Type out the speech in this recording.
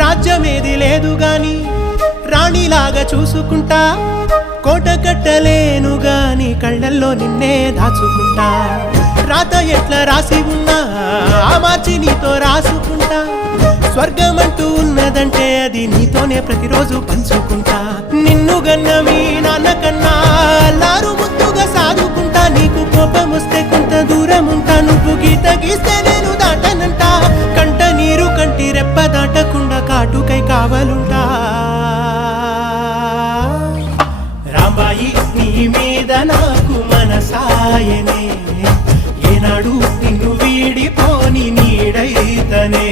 రాజ్యమేది లేదు గాని రాణిలాగా చూసుకుంటా, కోట కట్టలేను గాని కళ్ళల్లో నిన్నే దాచుకుంటా. రాత ఎట్లా రాసి ఉన్నా ఆ మార్చి నీతో రాసుకుంటా. స్వర్గమంటూ ఉన్నదంటే అది నీతోనే ప్రతిరోజు పంచుకుంటా. నిన్ను గన్న మీ నాన్న కన్నా అల్లారు ముద్దుగా సాదుకుంటా. నీకు కోపం వస్తే కొంత దూరం ఉంటా, నువ్వు గీత గీస్తే నేను దాటనంటా. కంట నీరు కంటి రెప్ప దాటకుండా కాటుకై కావలుంటా. రాంబాయి నీ మీద నాకు మనసాయనే, ఏనాడు నిన్ను వీడిపోని నీడైతనే.